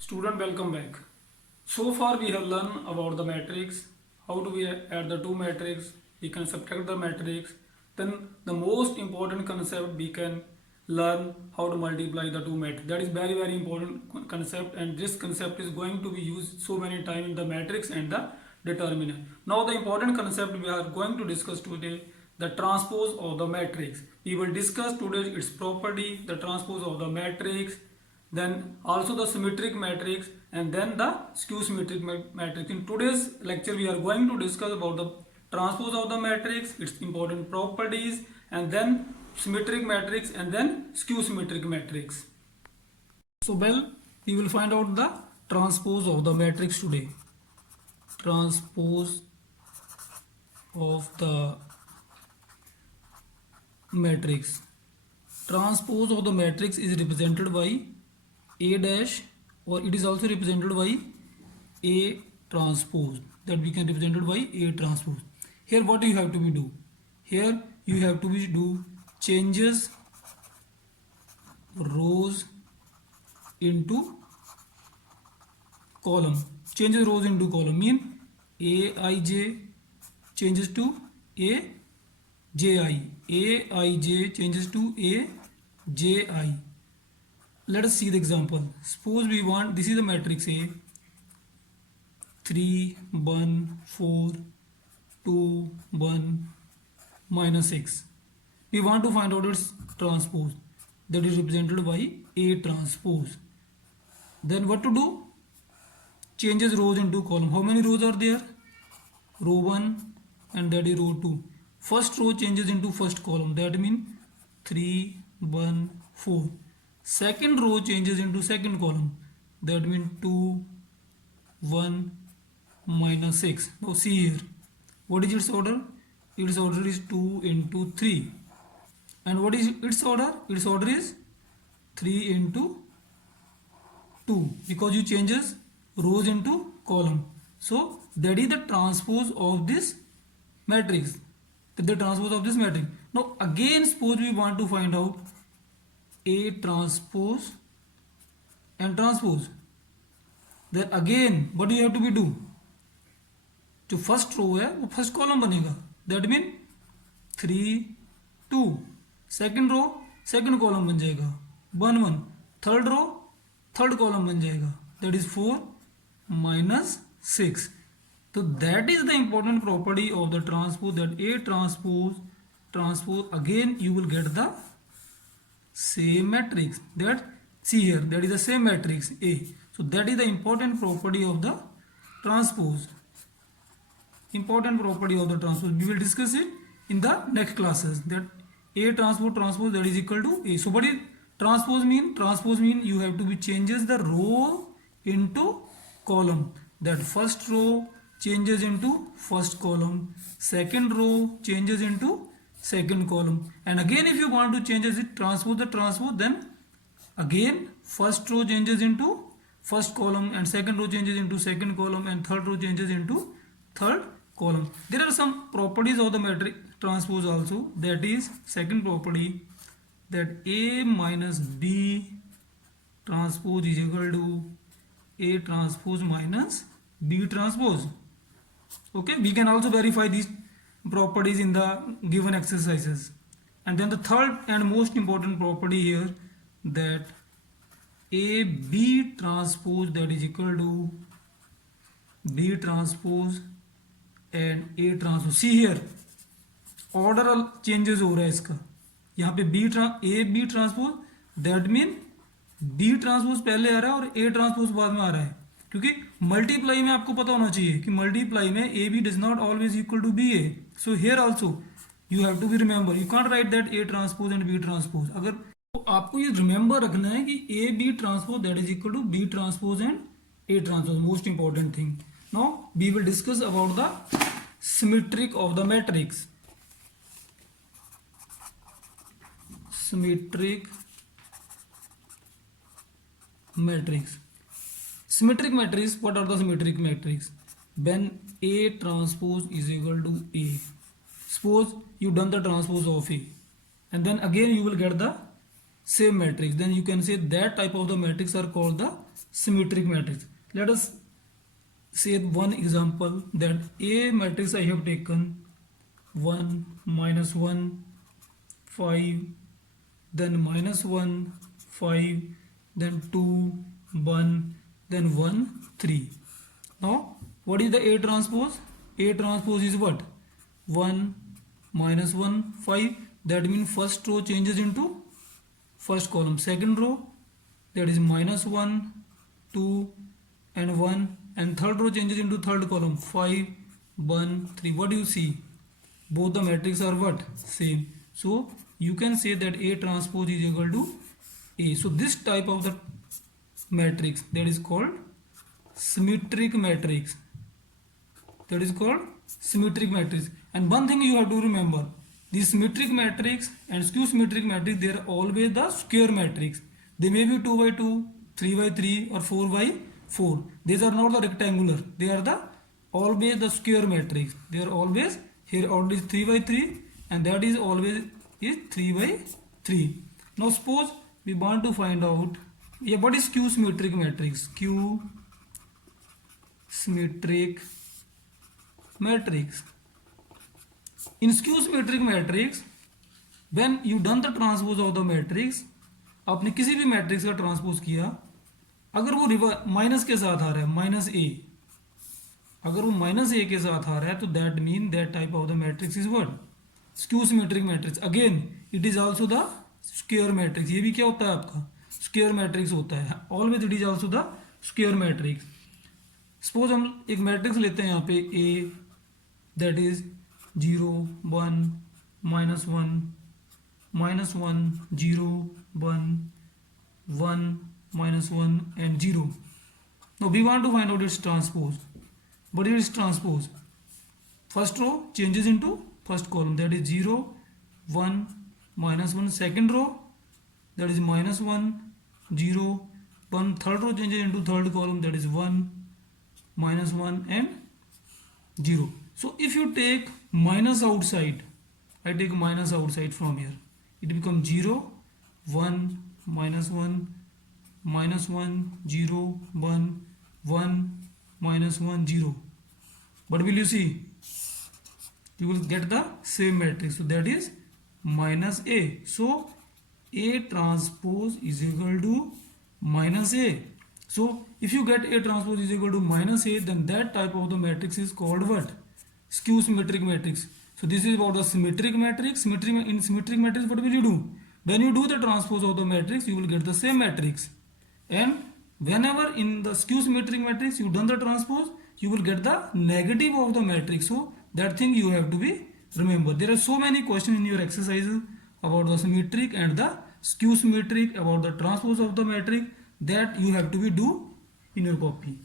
Student, welcome back. So far we have learned about the matrix, how do we add the two matrix, we can subtract the matrix. Then the most important concept we can learn how to multiply the two matrix. That is very important concept, and this concept is going to be used so many times in the matrix and the determinant. Now the important concept we are going to discuss today, the transpose of the matrix. We will discuss today its property, the transpose of the matrix, then also the symmetric matrix, and then the skew symmetric matrix. In today's lecture we are going to discuss about the transpose of the matrix, its important properties, and then symmetric matrix, and then skew symmetric matrix. So we will find out the transpose of the matrix today. Transpose of the matrix. Transpose of the matrix is represented by A dash, or it is also represented by A transpose, that we can represent it by A transpose. Here what you have to be do? Here you have to be do changes rows into column. Changes rows into column mean Aij changes to Aji. Aij changes to Aji. Let us see the example. Suppose we want, this is the matrix A, 3 1 4 2 1 minus 6. We want to find out its transpose, that is represented by A transpose. Then what to do? Changes rows into column. How many rows are there? Row 1 and that is row 2. First row changes into first column, that means 3 1 4. Second row changes into second column, that means 2 1 minus 6. Now see here, what is its order? Its order is 2 into 3. And what is its order? Its order is 3 into 2, because you changes rows into column. So that is the transpose of this matrix. The transpose of this matrix. Now again suppose we want to find out A transpose and transpose. Then again what do you have to be do? जो first row है वो first column बनेगा, that mean 3 2. Second row second column बन जाएगा 1 1. Third row third column बन जाएगा, that is 4 minus 6. So that is the important property of the transpose, that A transpose again you will get the same matrix. That see here, that is the same matrix A. So that is the important property of the transpose. Important property of the transpose. We will discuss it in the next classes. That A transpose that is equal to A. So what is transpose mean? Transpose mean you have to be changes the row into column. That first row changes into first column, second row changes into second column, and again if you want to changes it transpose the transpose, then again first row changes into first column, and second row changes into second column, and third row changes into third column. There are some properties of the matrix transpose also. That is second property, that A minus B transpose is equal to A transpose minus B transpose. Okay, we can also verify these properties in the given exercises. And then the third and most important property here, that A B transpose that is equal to B transpose and A transpose. See here, order changes हो रहा है इसका. यहाँ पे A B transpose, that mean B transpose पहले आ रहा है और A ट्रांसपोज बाद में आ रहा है, क्योंकि मल्टीप्लाई में आपको पता होना चाहिए कि मल्टीप्लाई में A B does not always equal to B A. So here also you have to be remember, you can't write that A transpose and B transpose. अगर तो आपको ये रिमेंबर रखना है कि A B transpose that is equal to B transpose and A transpose. Most important thing. Now we will discuss about the symmetric of the matrix. Symmetric matrix. Symmetric matrix, what are the symmetric matrix? When A transpose is equal to A. Suppose you done the transpose of A, and then again you will get the same matrix, then you can say that type of the matrix are called the symmetric matrix. Let us say one example, that A matrix I have taken 1 minus 1 5, then minus 1 5, then 2 1, then 1 3. Now what is the A transpose? A transpose is what? 1 minus 1 5, that means first row changes into first column, second row that is minus 1 2 and 1, and third row changes into third column 5 1 3. What do you see? Both the matrix are what? Same. So you can say that A transpose is equal to A. So this type of the matrix, that is called symmetric matrix. That is called symmetric matrix. And one thing you have to remember, the symmetric matrix and skew symmetric matrix, they are always the square matrix. They may be 2 by 2, 3 by 3 or 4 by 4. These are not the rectangular. They are the always the square matrix. They are always, here always 3 by 3 and that is always is 3 by 3. Now suppose we want to find out, what is skew symmetric matrix? Skew symmetric matrix. In skew symmetric matrix, when you done the transpose of the matrix, आपने किसी भी matrix का transpose किया, अगर वो minus के साथ आ रहा है, माइनस ए, अगर वो माइनस ए के साथ आ रहा है, तो that mean that type of the matrix is what? Skew symmetric matrix. Again it is also the square matrix. ये भी क्या होता है आपका? स्क्वायर मैट्रिक्स होता है. Always it is also the square matrix. Suppose हम एक मैट्रिक्स लेते हैं यहाँ पे ए, that is 0 1 -1 -1 0 1 1 -1 and 0. Now we want to find out its transpose. What is its transpose? First row changes into first column, that is 0 1 -1. Second row, that is -1 0 1. Third row changes into third column, that is 1 -1 and 0. So if you take minus outside, I take minus outside from here, it becomes 0 1 -1 -1 0 1 1 -1 0. But will you see? You will get the same matrix. So that is minus A. So A transpose is equal to minus A. So if you get A transpose is equal to minus A, then that type of the matrix is called what? Skew symmetric matrix. So this is about the symmetric matrix. In symmetric matrix, what will you do? When you do the transpose of the matrix, you will get the same matrix. And whenever in the skew symmetric matrix you done the transpose, you will get the negative of the matrix. So that thing you have to be remember. There are so many questions in your exercises about the symmetric and the skew symmetric, about the transpose of the matrix, that you have to be do in your copy.